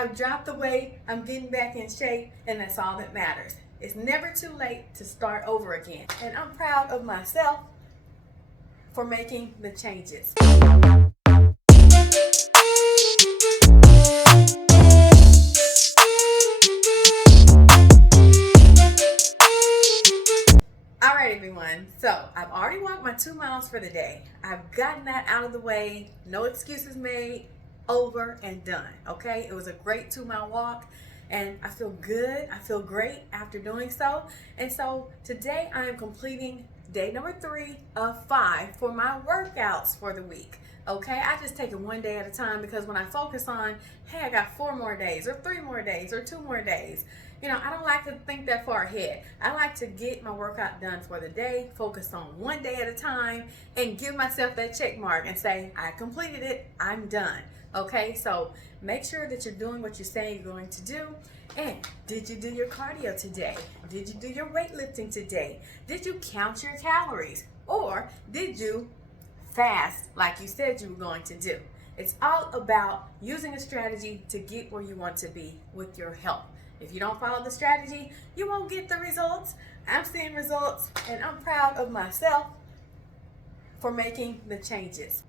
I've dropped the weight, I'm getting back in shape, and that's all that matters. It's never too late to start over again. And I'm proud of myself for making the changes. Alright everyone, so I've already walked my 2 miles for the day. I've gotten that out of the way, no excuses made, over and done, okay? It was a great 2 mile walk and I feel good, I feel great after doing so. And so today I am completing day number 3 of 5 for my workouts for the week. Okay, I just take it one day at a time because when I focus on, hey, I got 4 more days or 3 more days or 2 more days, you know, I don't like to think that far ahead. I like to get my workout done for the day, focus on one day at a time, and give myself that check mark and say, I completed it, I'm done. Okay, so make sure that you're doing what you're saying you're going to do. And did you do your cardio today? Did you do your weightlifting today? Did you count your calories? Or did you fast like you said you were going to do? It's all about using a strategy to get where you want to be with your health. If you don't follow the strategy, you won't get the results. I'm seeing results and I'm proud of myself for making the changes.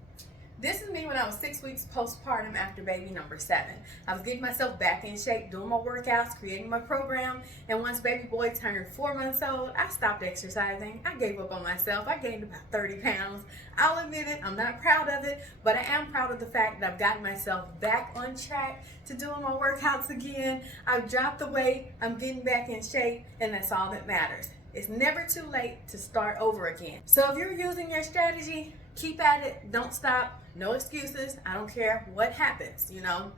This is me when I was 6 weeks postpartum after baby number 7. I was getting myself back in shape, doing my workouts, creating my program, and once baby boy turned 4 months old, I stopped exercising. I gave up on myself. I gained about 30 pounds. I'll admit it, I'm not proud of it, but I am proud of the fact that I've gotten myself back on track to doing my workouts again. I've dropped the weight, I'm getting back in shape, and that's all that matters. It's never too late to start over again. So if you're using your strategy, keep at it, don't stop, no excuses. I don't care what happens, you know.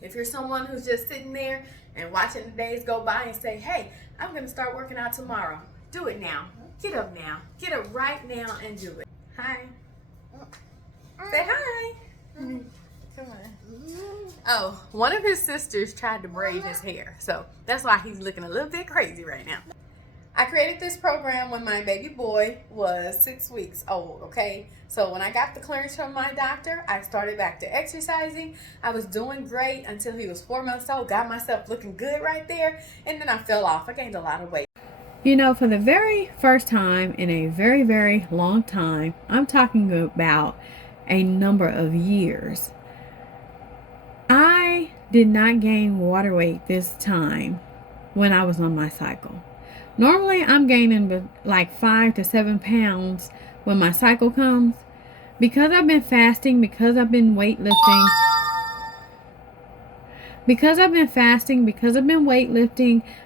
If you're someone who's just sitting there and watching the days go by and say, hey, I'm gonna start working out tomorrow, do it now. Get up now. Get up right now and do it. Hi. Say hi. Come on. Oh, one of his sisters tried to braid his hair, so that's why he's looking a little bit crazy right now. I created this program when my baby boy was 6 weeks old, okay? So when I got the clearance from my doctor, I started back to exercising. I was doing great until he was 4 months old, got myself looking good right there, and then I fell off. I gained a lot of weight. You know, for the very first time in a very, very long time, I'm talking about a number of years, I did not gain water weight this time when I was on my cycle. Normally, I'm gaining like 5 to 7 pounds when my cycle comes. Because I've been fasting, because I've been weightlifting,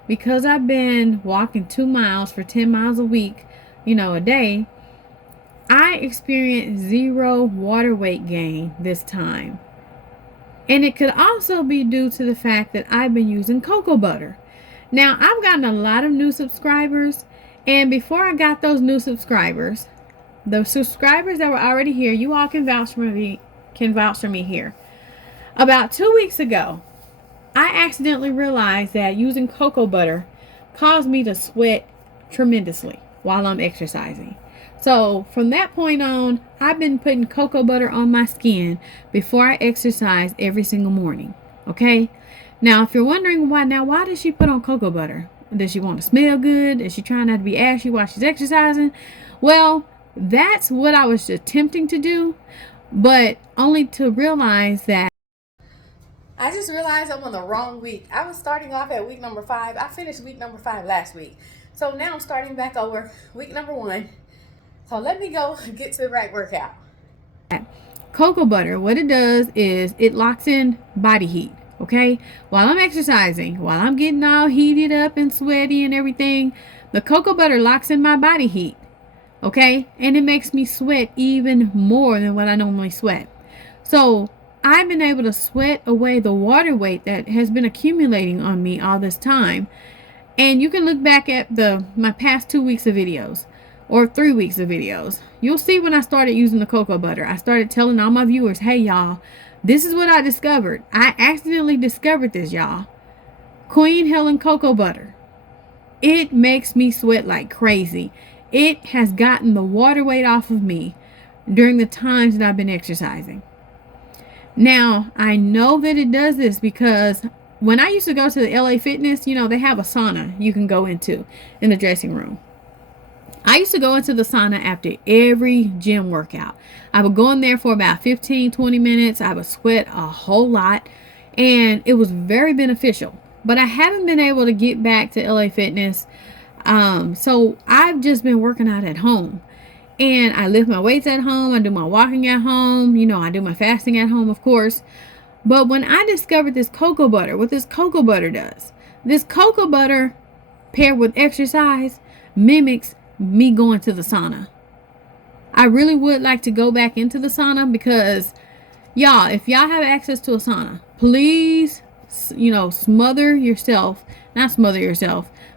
because I've been walking 2 miles for 10 miles a week, you know, a day, I experienced 0 water weight gain this time. And it could also be due to the fact that I've been using cocoa butter. Now, I've gotten a lot of new subscribers, and before I got those new subscribers, the subscribers that were already here, you all can vouch for me here. About 2 weeks ago, I accidentally realized that using cocoa butter caused me to sweat tremendously while I'm exercising. So from that point on, I've been putting cocoa butter on my skin before I exercise every single morning. Okay? Now, if you're wondering why does she put on cocoa butter? Does she want to smell good? Is she trying not to be ashy while she's exercising? Well, that's what I was attempting to do, but only to realize that I just realized I'm on the wrong week. I was starting off at week number 5. I finished week number 5 last week. So now I'm starting back over week number 1. So let me go get to the right workout. Cocoa butter, what it does is it locks in body heat. Okay, while I'm exercising, while I'm getting all heated up and sweaty and everything, the cocoa butter locks in my body heat. Okay, and it makes me sweat even more than what I normally sweat. So I've been able to sweat away the water weight that has been accumulating on me all this time. And you can look back at my past 2 weeks of videos or 3 weeks of videos. You'll see when I started using the cocoa butter. I started telling all my viewers, hey y'all, this is what I discovered. I accidentally discovered this, y'all. Queen Helen cocoa butter. It makes me sweat like crazy. It has gotten the water weight off of me during the times that I've been exercising. Now, I know that it does this because when I used to go to the LA Fitness, you know, they have a sauna you can go into in the dressing room. I used to go into the sauna after every gym workout. I would go in there for about 15-20 minutes. I would sweat a whole lot, and it was very beneficial. But I haven't been able to get back to LA Fitness. So I've just been working out at home. And I lift my weights at home. I do my walking at home. You know, I do my fasting at home, of course. But when I discovered this cocoa butter, what this cocoa butter does, this cocoa butter paired with exercise mimics me going to the sauna. I really would like to go back into the sauna because, y'all, if y'all have access to a sauna, please, you know, not smother yourself,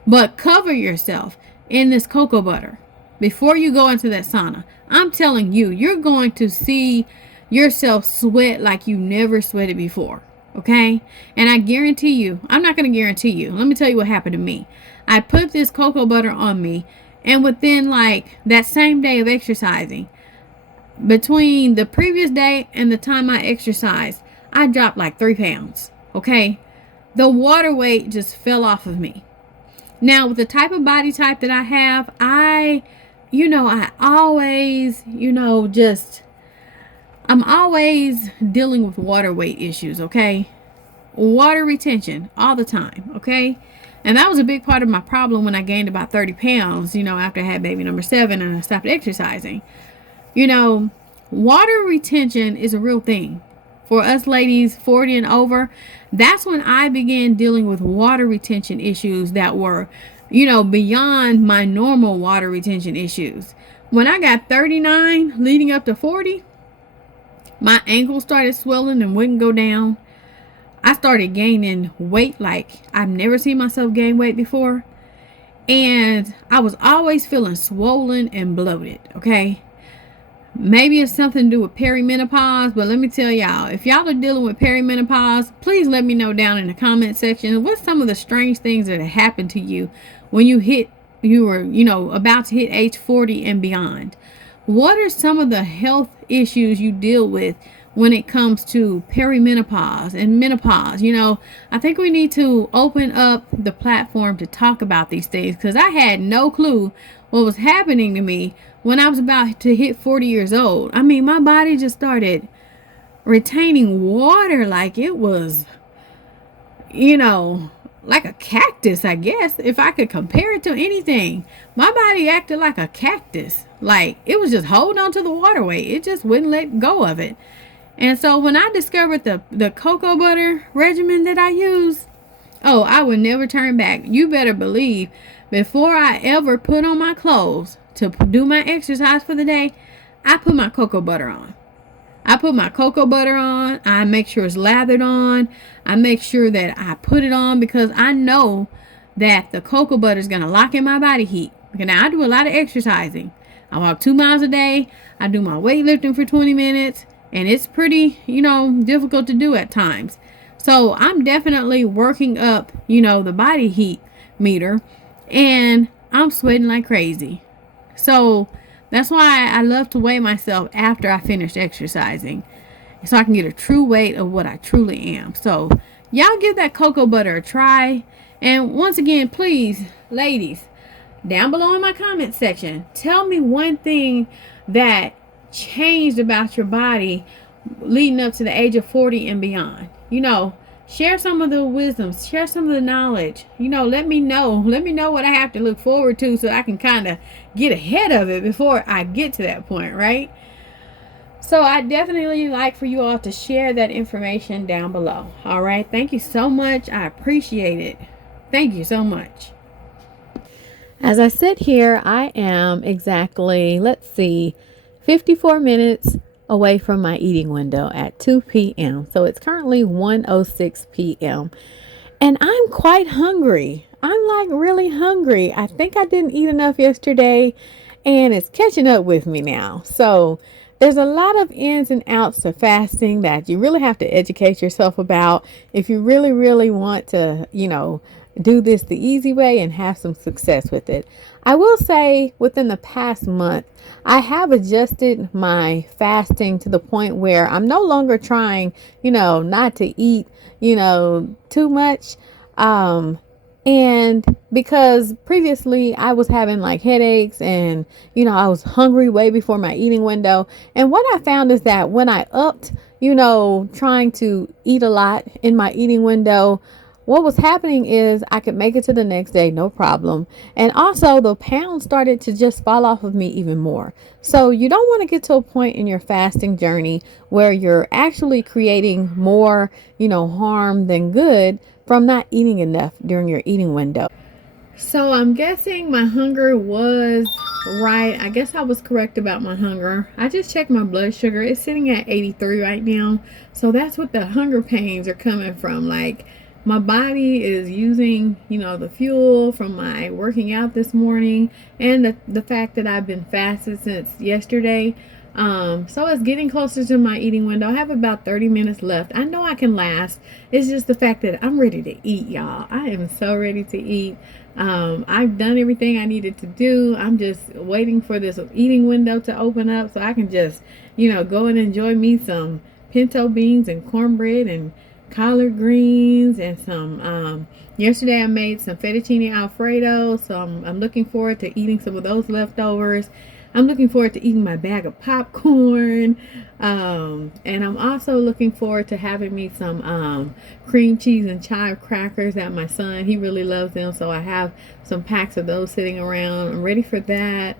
but cover yourself in this cocoa butter before you go into that sauna. I'm telling you, you're going to see yourself sweat like you never sweated before. Okay? And I guarantee you, I'm not going to guarantee you. Let me tell you what happened to me. I put this cocoa butter on me, and within like that same day of exercising, between the previous day and the time I exercised, I dropped like 3 pounds. Okay? The water weight just fell off of me. Now, with the type of body type that I have, I always, I'm always dealing with water weight issues, okay? Water retention all the time, okay? And that was a big part of my problem when I gained about 30 pounds, after I had baby number 7 and I stopped exercising. Water retention is a real thing. For us ladies 40 and over, that's when I began dealing with water retention issues that were, beyond my normal water retention issues. When I got 39 leading up to 40, my ankles started swelling and wouldn't go down. I started gaining weight like I've never seen myself gain weight before. And I was always feeling swollen and bloated, okay? Maybe it's something to do with perimenopause, but let me tell y'all, if y'all are dealing with perimenopause, please let me know down in the comment section what's some of the strange things that have happened to you when you were about to hit age 40 and beyond. What are some of the health issues you deal with when it comes to perimenopause and menopause? I think we need to open up the platform to talk about these things, because I had no clue what was happening to me when I was about to hit 40 years old. I mean, my body just started retaining water like it was, like a cactus, I guess, if I could compare it to anything. My body acted like a cactus. Like, it was just holding on to the waterway. It just wouldn't let go of it. And so when I discovered the cocoa butter regimen that I use, I would never turn back. You better believe, before I ever put on my clothes to do my exercise for the day, I put my cocoa butter on. I make sure it's lathered on. I make sure that I put it on because I know that the cocoa butter is going to lock in my body heat. Because now I do a lot of exercising. I walk 2 miles a day. I do my weightlifting for 20 minutes. And it's pretty, difficult to do at times. So I'm definitely working up, the body heat meter. And I'm sweating like crazy. So that's why I love to weigh myself after I finish exercising, so I can get a true weight of what I truly am. So y'all give that cocoa butter a try. And once again, please, ladies, down below in my comment section, tell me one thing that changed about your body leading up to the age of 40 and beyond. Share some of the wisdoms, share some of the knowledge. Let me know what I have to look forward to so I can kind of get ahead of it before I get to that point, right? So I definitely like for you all to share that information down below. All right. Thank you so much. I appreciate it. Thank you so much. As I sit here, I am exactly, 54 minutes away from my eating window at 2 p.m. So it's currently 1:06 p.m. and I'm quite hungry. I'm like really hungry. I think I didn't eat enough yesterday and it's catching up with me now. So there's a lot of ins and outs to fasting that you really have to educate yourself about if you really, really want to, do this the easy way and have some success with it. I will say within the past month, I have adjusted my fasting to the point where I'm no longer trying, not to eat, too much. And because previously I was having like headaches and, I was hungry way before my eating window. And what I found is that when I upped, trying to eat a lot in my eating window, what was happening is I could make it to the next day, no problem. And also the pounds started to just fall off of me even more. So you don't want to get to a point in your fasting journey where you're actually creating more, harm than good from not eating enough during your eating window. So I'm guessing my hunger was right. I guess I was correct about my hunger. I just checked my blood sugar. It's sitting at 83 right now. So that's what the hunger pains are coming from. Like, my body is using, the fuel from my working out this morning and the fact that I've been fasted since yesterday. So it's getting closer to my eating window. I have about 30 minutes left. I know I can last. It's just the fact that I'm ready to eat, y'all. I am so ready to eat. I've done everything I needed to do. I'm just waiting for this eating window to open up so I can just, go and enjoy me some pinto beans and cornbread and collard greens and some yesterday I made some fettuccine alfredo, so I'm looking forward to eating some of those leftovers. I'm looking forward to eating my bag of popcorn, and I'm also looking forward to having me some cream cheese and chive crackers that my son, he really loves them, so I have some packs of those sitting around. I'm ready for that.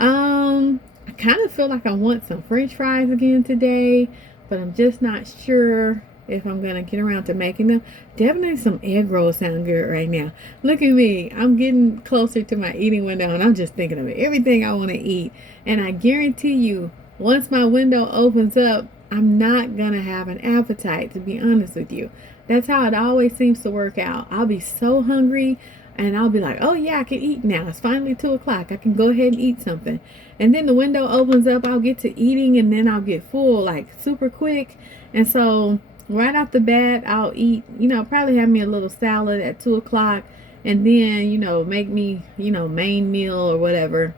I kind of feel like I want some french fries again today, but I'm just not sure if I'm gonna get around to making them. Definitely some egg rolls sound good right now. Look at me, I'm getting closer to my eating window and I'm just thinking of everything I want to eat. And I guarantee you, once my window opens up, I'm not gonna have an appetite, to be honest with you. That's how it always seems to work out. I'll be so hungry and I'll be like, oh yeah, I can eat now. It's finally 2 o'clock. I can go ahead and eat something. And then the window opens up, I'll get to eating and then I'll get full like super quick. And so right off the bat, I'll eat, probably have me a little salad at 2 o'clock and then, make me, main meal or whatever.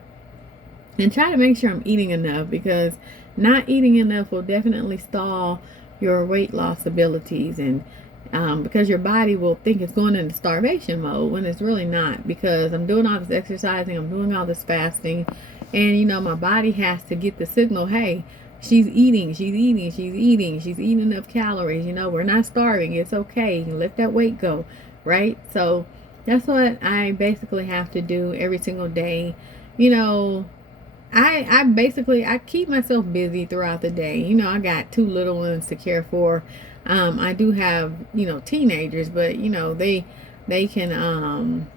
And try to make sure I'm eating enough, because not eating enough will definitely stall your weight loss abilities. And because your body will think it's going into starvation mode when it's really not, because I'm doing all this exercising, I'm doing all this fasting, and, my body has to get the signal, hey, she's eating enough calories. We're not starving. It's okay. Let that weight go, right? So that's what I basically have to do every single day. I keep myself busy throughout the day. I got 2 little ones to care for. I do have, teenagers, but, they can,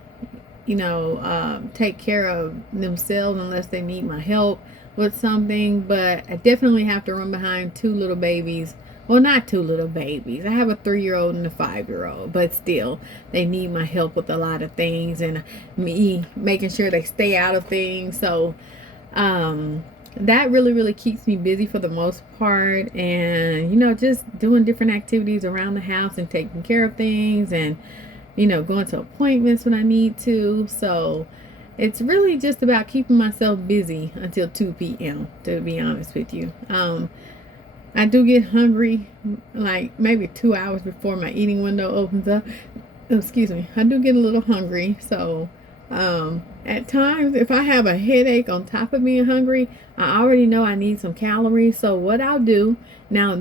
take care of themselves unless they need my help with something. But I definitely have to run behind 2 little babies. Well, not 2 little babies. I have a 3-year-old and a 5-year-old, but still, they need my help with a lot of things and me making sure they stay out of things. So, that really keeps me busy for the most part, and, just doing different activities around the house and taking care of things and, going to appointments when I need to. So, it's really just about keeping myself busy until 2 p.m., to be honest with you. I do get hungry like maybe 2 hours before my eating window opens up. Excuse me. I do get a little hungry. So at times, if I have a headache on top of being hungry, I already know I need some calories. So what I'll do, now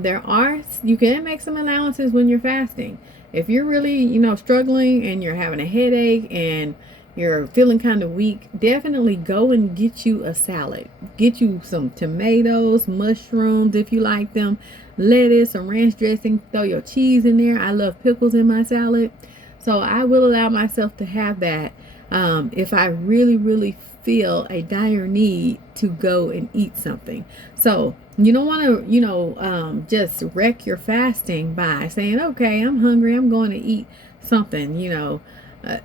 you can make some allowances when you're fasting. If you're really, struggling and you're having a headache and you're feeling kind of weak, definitely go and get you a salad. Get you some tomatoes, mushrooms if you like them, lettuce, some ranch dressing, throw your cheese in there. I love pickles in my salad. So I will allow myself to have that if I really feel a dire need to go and eat something. So you don't want to, just wreck your fasting by saying, okay, I'm hungry, I'm going to eat something,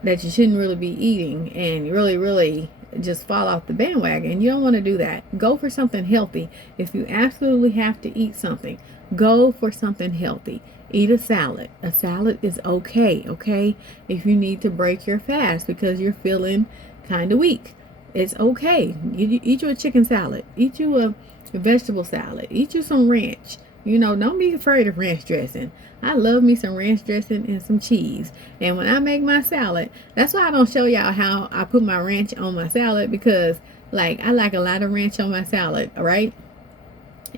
that you shouldn't really be eating, and you really just fall off the bandwagon. You don't want to do that. Go for something healthy. If you absolutely have to eat something, go for something healthy. eat a salad. A salad is okay, okay? If you need to break your fast because you're feeling kind of weak, it's okay. You eat you a chicken salad, eat you a vegetable salad, eat you some ranch. Don't be afraid of ranch dressing. I love me some ranch dressing and some cheese. And when I make my salad, that's why I don't show y'all how I put my ranch on my salad, because I like a lot of ranch on my salad, all right?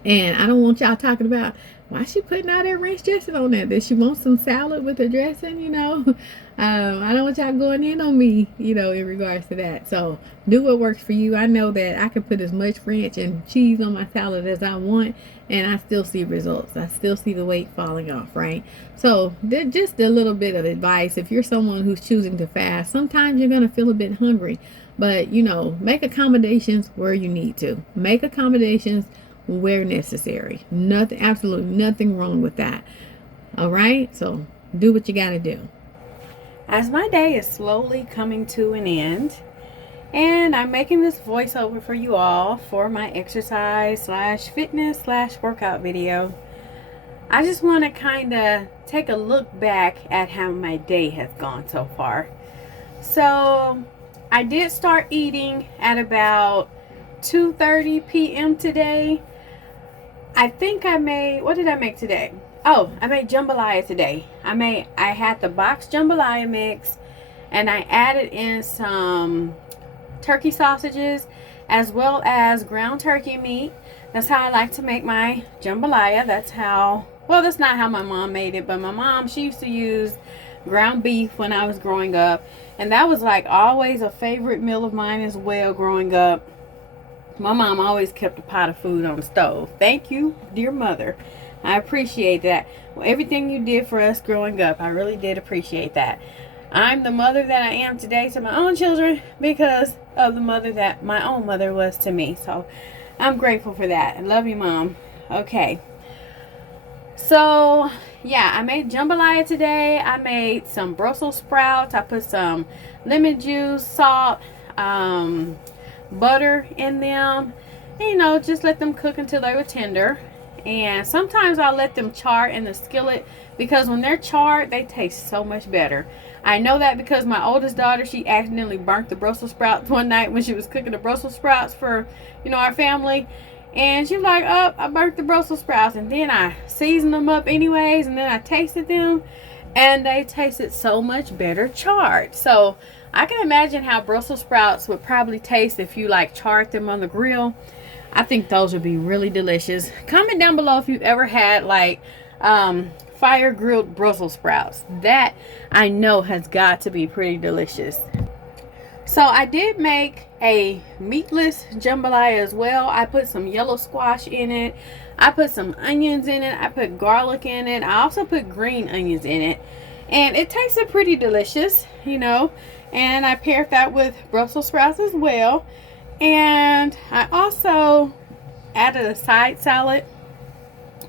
And I don't want y'all talking about why she putting all that ranch dressing on that. Does she want some salad with the dressing, I don't want y'all going in on me, in regards to that. So do what works for you. I know that I can put as much ranch and cheese on my salad as I want, and I still see results. I still see the weight falling off, right? So just a little bit of advice. If you're someone who's choosing to fast, sometimes you're going to feel a bit hungry, but make accommodations where you need to. Make accommodations where necessary. Absolutely nothing wrong with that. All right, so do what you got to do. As my day is slowly coming to an end, and I'm making this voiceover for you all for my exercise / fitness / workout video, I just want to kind of take a look back at how my day has gone so far. So I did start eating at about 2:30 p.m. today. I think what did I make today? Oh, I made jambalaya today. I had the boxed jambalaya mix, and I added in some turkey sausages as well as ground turkey meat. That's how I like to make my jambalaya. That's not how my mom made it, but my mom, she used to use ground beef when I was growing up, and that was always a favorite meal of mine as well growing up. My mom always kept a pot of food on the stove. Thank you, dear mother. I appreciate that. Everything you did for us growing up, I really did appreciate that. I'm the mother that I am today to my own children because of the mother that my own mother was to me. So I'm grateful for that. I love you, Mom. Okay. So, yeah, I made jambalaya today. I made some Brussels sprouts. I put some lemon juice, salt, butter in them, and, just let them cook until they were tender. And sometimes I'll let them char in the skillet, because when they're charred, they taste so much better. I know that because my oldest daughter, she accidentally burnt the Brussels sprouts one night when she was cooking the Brussels sprouts for, our family. And she was like, oh, I burnt the Brussels sprouts. And then I seasoned them up anyways, and then I tasted them, and they tasted so much better charred. So I can imagine how Brussels sprouts would probably taste if you charred them on the grill. I think those would be really delicious. Comment down below if you've ever had fire grilled Brussels sprouts. That I know has got to be pretty delicious. So I did make a meatless jambalaya as well. I put some yellow squash in it. I put some onions in it. I put garlic in it. I also put green onions in it. And it tasted pretty delicious, And I paired that with Brussels sprouts as well. And I also added a side salad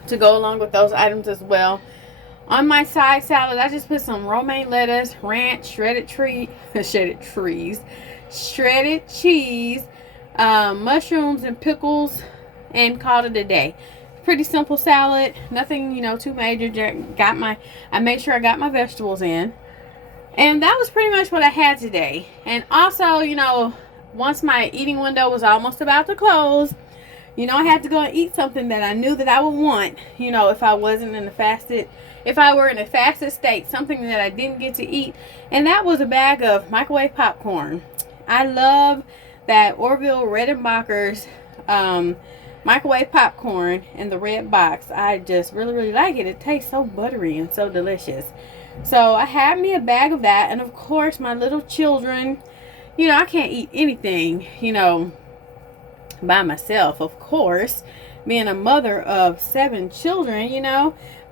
to go along with those items as well. On my side salad, I just put some romaine lettuce, ranch, shredded cheese, mushrooms and pickles, and called it a day. Pretty simple salad, nothing, too major. I made sure I got my vegetables in. And that was pretty much what I had today. And also, once my eating window was almost about to close, I had to go and eat something that I knew that I would want, if I were in a fasted state, something that I didn't get to eat. And that was a bag of microwave popcorn. I love that Orville Redenbacher's microwave popcorn in the red box. I just really, really like it. It tastes so buttery and so delicious. So I had me a bag of that. And of course, my little children, I can't eat anything, by myself, of course. Being a mother of 7 children,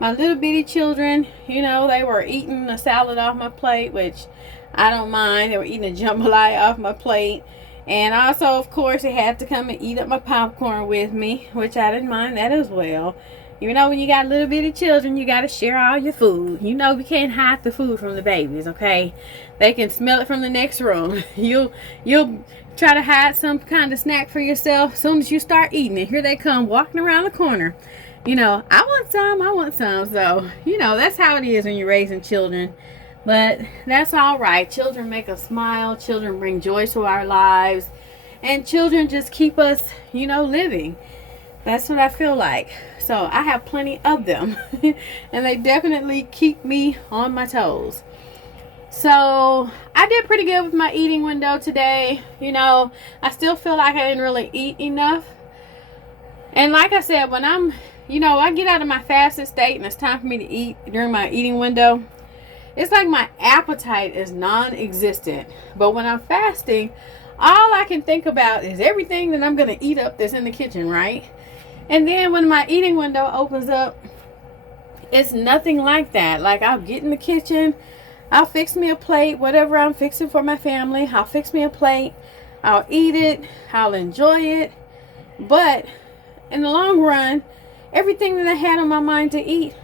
my little bitty children, they were eating a salad off my plate, which I don't mind. They were eating a jambalaya off my plate. And also, of course, they had to come and eat up my popcorn with me, which I didn't mind that as well. When you got little bitty children, you got to share all your food. We can't hide the food from the babies, okay? They can smell it from the next room. You'll try to hide some kind of snack for yourself. As soon as you start eating it, here they come walking around the corner. you know, I want some. So, you know, that's how it is when you're raising children. But that's all right. Children make us smile. Children bring joy to our lives. And children just keep us, you know, living. That's what I feel like. So I have plenty of them. And they definitely keep me on my toes. So I did pretty good with my eating window today. You know, I still feel like I didn't really eat enough. And like I said, when I'm, you know, I get out of my fasted state and it's time for me to eat during my eating window, it's like my appetite is non-existent. But when I'm fasting, all I can think about is everything that I'm going to eat up that's in the kitchen, right? And then when my eating window opens up, it's nothing like that. Like, I'll get in the kitchen, I'll fix me a plate, whatever I'm fixing for my family, I'll fix me a plate, I'll eat it, I'll enjoy it. But in the long run, everything that I had on my mind to eat,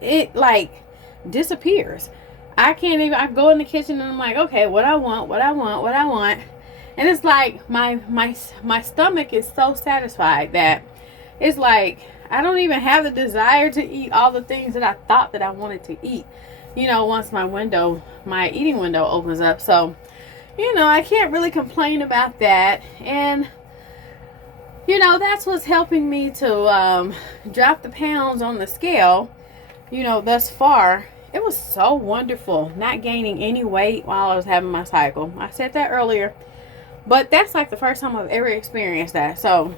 it like disappears. I can't even, I go in the kitchen and I'm like, okay, what I want. And it's like my stomach is so satisfied that it's like I don't even have the desire to eat all the things that I thought that I wanted to eat, you know, once my eating window opens up. So, you know, I can't really complain about that. And, you know, that's what's helping me to drop the pounds on the scale, you know, thus far. It was so wonderful not gaining any weight while I was having my cycle. I said that earlier, but that's like the first time I've ever experienced that. So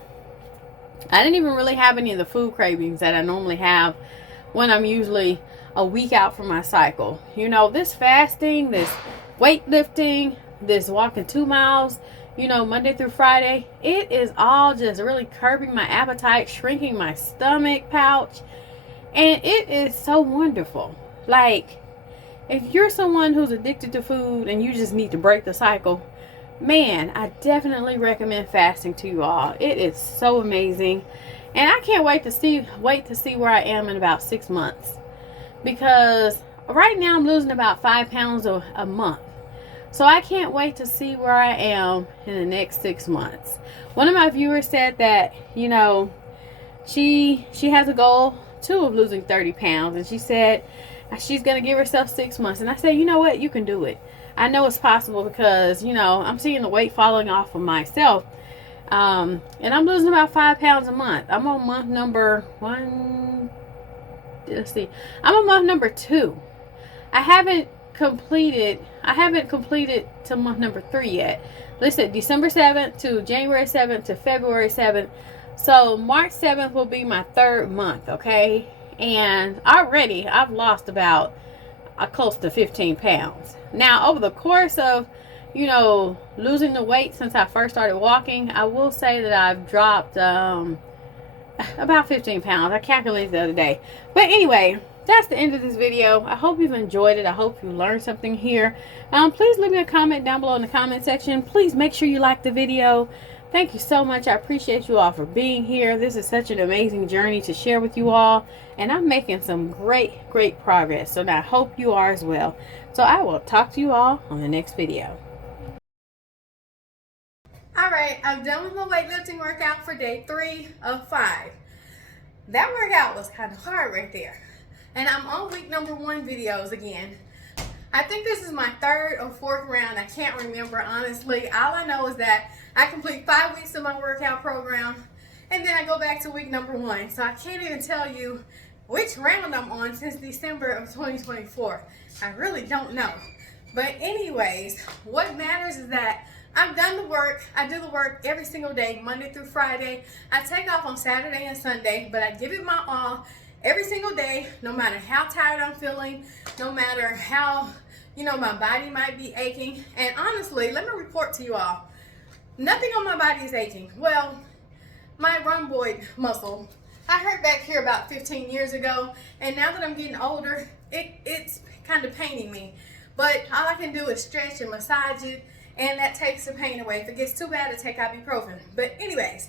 I didn't even really have any of the food cravings that I normally have when I'm usually a week out from my cycle. You know, this fasting, this weightlifting, this walking 2 miles, you know, Monday through Friday, it is all just really curbing my appetite, shrinking my stomach pouch, and it is so wonderful. Like, if you're someone who's addicted to food and you just need to break the cycle, man, I definitely recommend fasting to you all. It is so amazing. And I can't wait to see where I am in about 6 months. Because right now I'm losing about 5 pounds a month. So I can't wait to see where I am in the next 6 months. One of my viewers said that, you know, she has a goal too of losing 30 pounds. And she said she's going to give herself 6 months. And I said, you know what? You can do it. I know it's possible because, you know, I'm seeing the weight falling off of myself. And I'm losing about 5 pounds a month. I'm on month number 1. Let's see. I'm on month number 2. I haven't completed to month number 3 yet. Listen, December 7th to January 7th to February 7th. So March 7th will be my 3rd month, okay? And already I've lost about close to 15 pounds. Now, over the course of, you know, losing the weight since I first started walking, I will say that I've dropped about 15 pounds. I calculated the other day. But anyway, that's the end of this video. I hope you've enjoyed it. I hope you learned something here. Please leave me a comment down below in the comment section. Please make sure you like the video. Thank you so much. I appreciate you all for being here. This is such an amazing journey to share with you all. And I'm making some great progress. So now I hope you are as well. So I will talk to you all on the next video. Alright, I'm done with my weightlifting workout for day 3 of 5. That workout was kind of hard right there. And I'm on week number 1 videos again. I think this is my 3rd or 4th round. I can't remember, honestly. All I know is that I complete 5 weeks of my workout program, and then I go back to week number 1. So I can't even tell you which round I'm on since December of 2024. I really don't know. But anyways, what matters is that I've done the work. I do the work every single day, Monday through Friday. I take off on Saturday and Sunday, but I give it my all every single day, no matter how tired I'm feeling, no matter how, you know, my body might be aching. And honestly, let me report to you all, nothing on my body is aching. Well, my rhomboid muscle, I hurt back here about 15 years ago, and now that I'm getting older, it's kind of paining me. But all I can do is stretch and massage it, and that takes the pain away. If it gets too bad, I take ibuprofen. But anyways,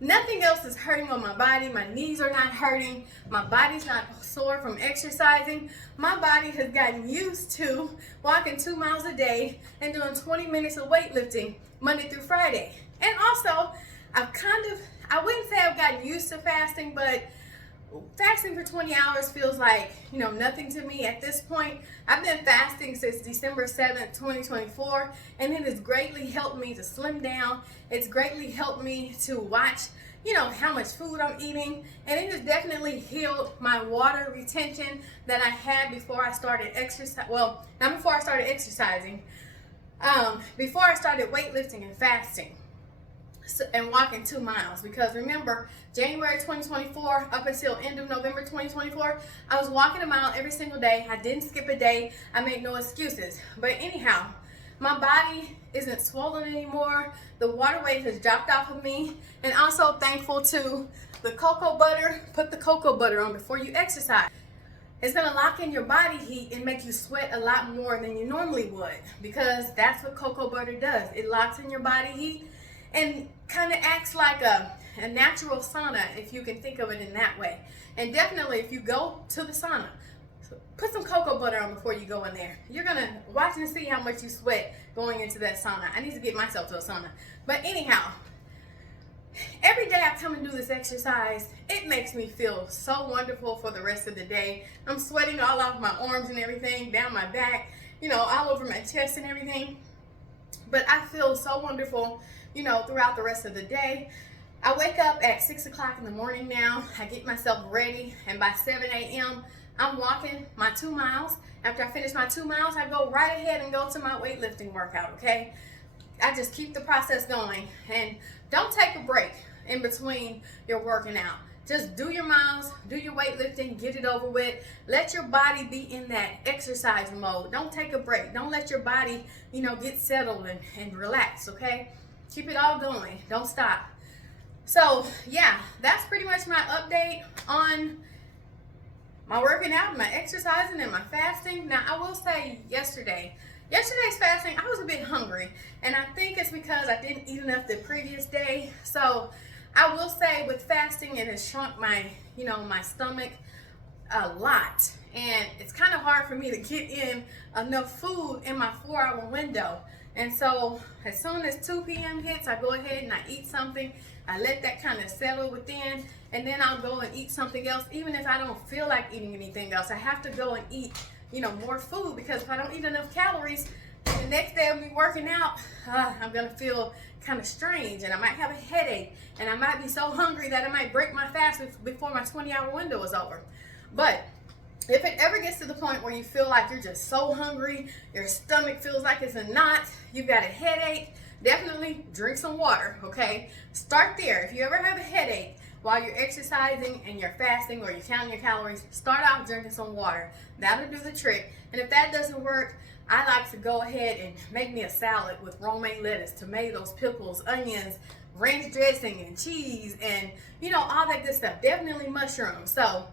nothing else is hurting on my body. My knees are not hurting. My body's not sore from exercising. My body has gotten used to walking 2 miles a day and doing 20 minutes of weightlifting Monday through Friday. And also, I wouldn't say I've gotten used to fasting, but fasting for 20 hours feels like, nothing to me at this point. I've been fasting since December 7th, 2024, and it has greatly helped me to slim down. It's greatly helped me to watch, how much food I'm eating, and it has definitely healed my water retention that I had before I started exercise. Well, not before I started exercising, before I started weightlifting and fasting. And walking 2 miles, because remember, January 2024 up until end of November 2024, I was walking a mile every single day. I didn't skip a day. I made no excuses. But anyhow, my body isn't swollen anymore. The water weight has dropped off of me, and also thankful to the cocoa butter. Put the cocoa butter on before you exercise. It's going to lock in your body heat and make you sweat a lot more than you normally would, because that's what cocoa butter does. It locks in your body heat and kind of acts like a natural sauna, if you can think of it in that way. And definitely, if you go to the sauna, put some cocoa butter on before you go in there. You're going to watch and see how much you sweat going into that sauna. I need to get myself to a sauna. But anyhow, every day I come and do this exercise, it makes me feel so wonderful for the rest of the day. I'm sweating all off my arms and everything, down my back, all over my chest and everything. But I feel so wonderful, throughout the rest of the day. I wake up at 6 o'clock in the morning now. I get myself ready, and by 7 a.m., I'm walking my 2 miles. After I finish my 2 miles, I go right ahead and go to my weightlifting workout, okay? I just keep the process going, and don't take a break in between your working out. Just do your miles, do your weightlifting, get it over with. Let your body be in that exercise mode. Don't take a break. Don't let your body, get settled and relax, okay? Keep it all going. Don't stop. So, yeah, that's pretty much my update on my working out, my exercising, and my fasting. Now, I will say yesterday's fasting, I was a bit hungry, and I think it's because I didn't eat enough the previous day. So, I will say with fasting, it has shrunk my, my stomach a lot, and it's kind of hard for me to get in enough food in my 4-hour window. And so as soon as 2 p.m. hits, I go ahead and I eat something. I let that kind of settle within, and then I'll go and eat something else. Even if I don't feel like eating anything else, I have to go and eat, more food, because if I don't eat enough calories, the next day I'll be working out, I'm going to feel kind of strange, and I might have a headache, and I might be so hungry that I might break my fast before my 20-hour window is over. But if it ever gets to the point where you feel like you're just so hungry, your stomach feels like it's a knot, you've got a headache, definitely drink some water, okay? Start there. If you ever have a headache while you're exercising and you're fasting or you're counting your calories, start out drinking some water. That'll do the trick. And if that doesn't work, I like to go ahead and make me a salad with romaine lettuce, tomatoes, pickles, onions, ranch dressing, and cheese, and, all that good stuff. Definitely mushrooms. So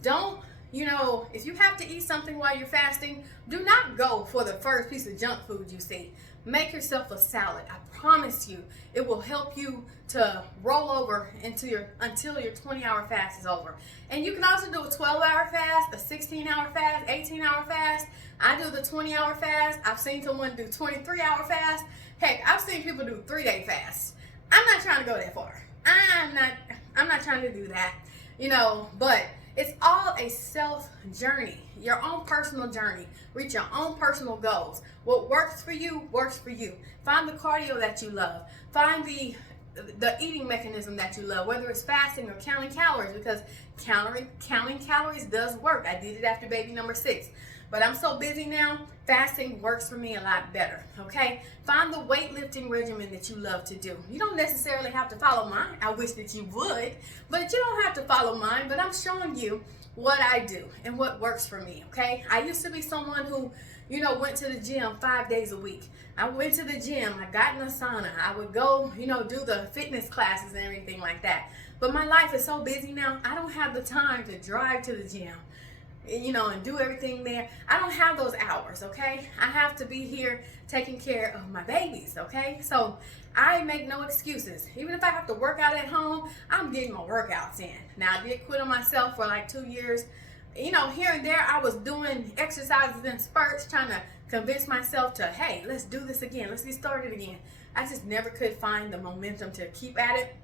don't, if you have to eat something while you're fasting, do not go for the first piece of junk food you see. Make yourself a salad. I promise you, it will help you to roll over until your 20-hour fast is over. And you can also do a 12-hour fast, a 16-hour fast, 18-hour fast. I do the 20-hour fast. I've seen someone do 23-hour fast. Heck, I've seen people do 3-day fasts. I'm not trying to go that far. I'm not trying to do that, but it's all a self journey, your own personal journey. Reach your own personal goals. What works for you works for you. Find the cardio that you love. Find the eating mechanism that you love, whether it's fasting or counting calories, because counting calories does work. I did it after baby number 6. But I'm so busy now, fasting works for me a lot better, okay? Find the weightlifting regimen that you love to do. You don't necessarily have to follow mine. I wish that you would, but you don't have to follow mine. But I'm showing you what I do and what works for me, okay? I used to be someone who, went to the gym 5 days a week. I went to the gym. I got in a sauna. I would go, do the fitness classes and everything like that. But my life is so busy now, I don't have the time to drive to the gym, and do everything there. I don't have those hours, okay? I have to be here taking care of my babies, okay? So I make no excuses. Even if I have to work out at home, I'm getting my workouts in. Now, I did quit on myself for like 2 years. Here and there, I was doing exercises in spurts, trying to convince myself to, hey, let's do this again. Let's get started again. I just never could find the momentum to keep at it.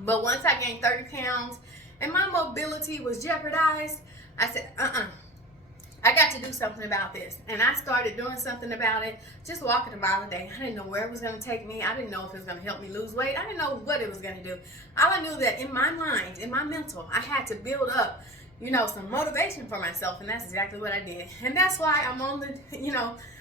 But once I gained 30 pounds, and my mobility was jeopardized, I said, I got to do something about this. And I started doing something about it, just walking a mile a day. I didn't know where it was going to take me. I didn't know if it was going to help me lose weight. I didn't know what it was going to do. All I knew that in my mind, in my mental, I had to build up, some motivation for myself. And that's exactly what I did. And that's why I'm on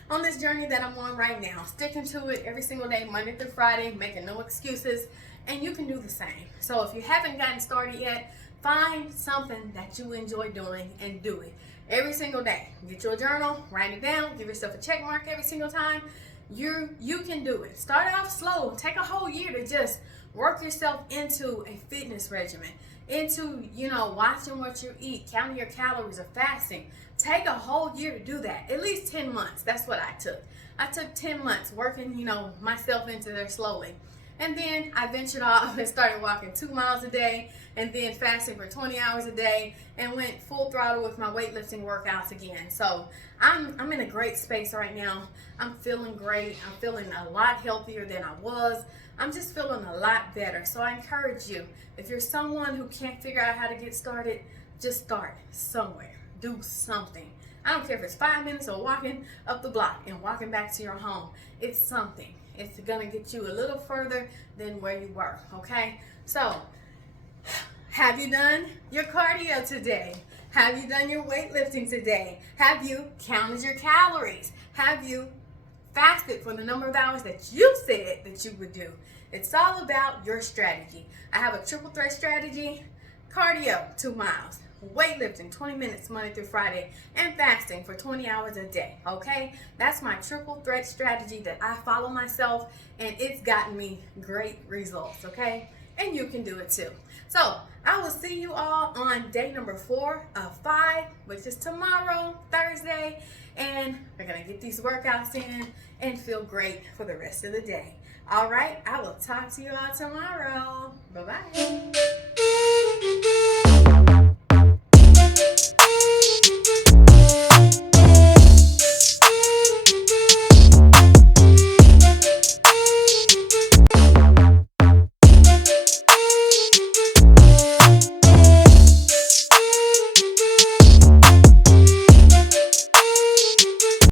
on this journey that I'm on right now, sticking to it every single day, Monday through Friday, making no excuses. And you can do the same. So if you haven't gotten started yet, find something that you enjoy doing and do it every single day. Get your journal, write it down, give yourself a check mark every single time. You can do it. Start off slow. Take a whole year to just work yourself into a fitness regimen, into, watching what you eat, counting your calories, or fasting. Take a whole year to do that. At least 10 months. That's what I took. I took 10 months working, myself into there slowly. And then I ventured off and started walking 2 miles a day, and then fasting for 20 hours a day, and went full throttle with my weightlifting workouts again. So I'm in a great space right now. I'm feeling great. I'm feeling a lot healthier than I was. I'm just feeling a lot better. So I encourage you, if you're someone who can't figure out how to get started, just start somewhere. Do something. I don't care if it's 5 minutes or walking up the block and walking back to your home. It's something. It's going to get you a little further than where you were, okay? So, have you done your cardio today? Have you done your weightlifting today? Have you counted your calories? Have you fasted for the number of hours that you said that you would do? It's all about your strategy. I have a triple threat strategy: cardio, 2 miles, weightlifting 20 minutes Monday through Friday, and fasting for 20 hours a day. Okay, that's my triple threat strategy that I follow myself, and it's gotten me great results. Okay, and you can do it too. So I will see you all on day number 4 of 5, which is tomorrow, Thursday, and we're gonna get these workouts in and feel great for the rest of the day. All right, I will talk to you all tomorrow. Bye bye.